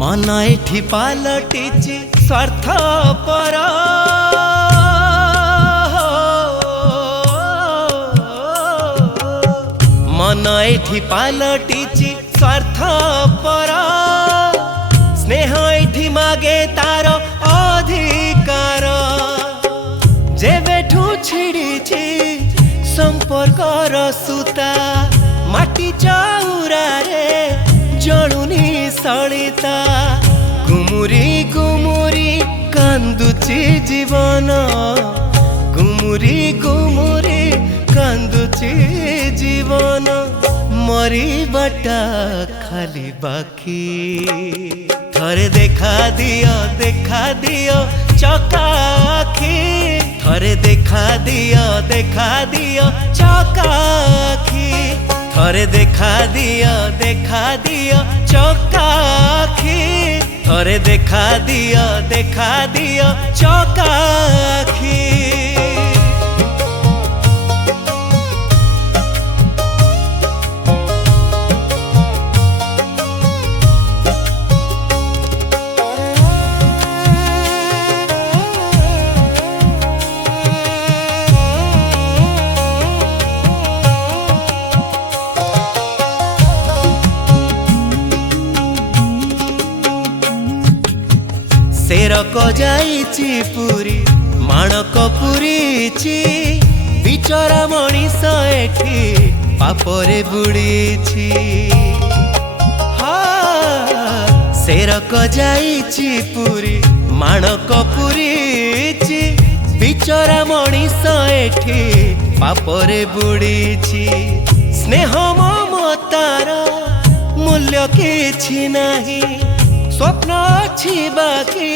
मन एठी पालटिची स्वार्थ पर मन एठी पालटिची स्वार्थ पर स्नेह एठी मागे तार अधिकार जेबेठू छिड़ीची संपर्कर सूता माटी चौरारे जळुनी सळिता गुमुरी गुमुरी कांदुची जीवन गुमुरी गुमुरी कांदुची जीवन मरिबाटा खाली बाकी थरे देखा दियो चकाखी थरे देखा दियो चकाखी थरे देखा दियो चकाखी थरे देखा दियो चकाखी सेरक जाइची पुरी माणक पुरीची बिचरा मनीष एठी पापरे बुड़ीची सेरक जाइची पुरी माणक पुरीची बिचरा मनीष एठी पापरे बुड़ीची स्नेह ममतार मूल्य किछि नाही स्वप्न अच्छी बाकी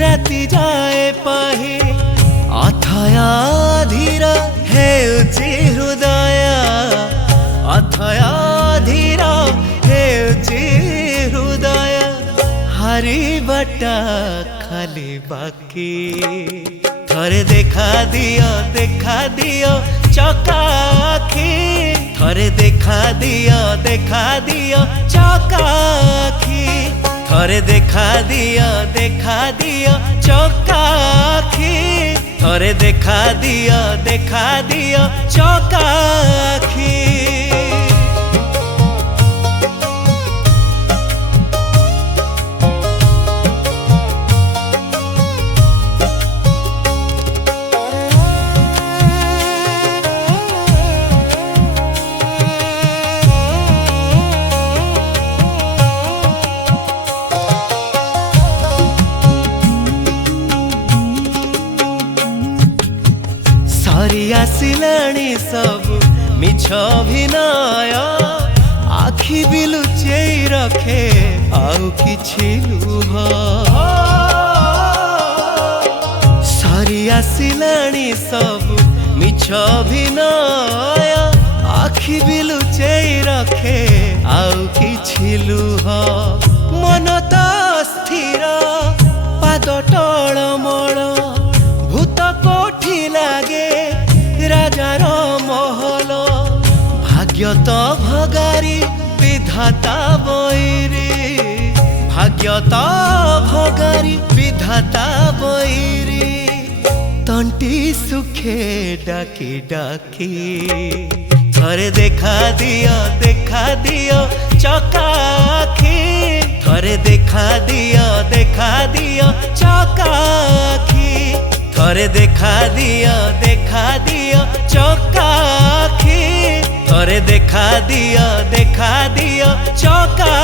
राति जाए पाही अथया धीर हेउची हृदय अथया धीर हेउची हृदय हारिबाटा खाली बाकी थरे देखा दियो चकाखी थरे देखा दियो चकाखी थरे देखा दियो चकाखी थरे देखा दियो चकाखी आसिलाणी सबु मिछ अभिनय आखि भी लुचेई रखे आउ किछि लुह सारी आसिलाणी सबु मिछ अभिनय आखि भी लुचेई रखे आउ किछि लुह मन तो स्थिर पाद टळमळ भूत कोठी लागे राजार महल भाग्य तो भगारी विधाता बैरी भाग्य तो भगारी विधाता बैरी तंटी सुखे डाकी डाकी थरे देखा दियो चकाखी थरे देखा दियो चकाखी थरे देखा दियो चकाखी थरे देखा दियो चकाखी।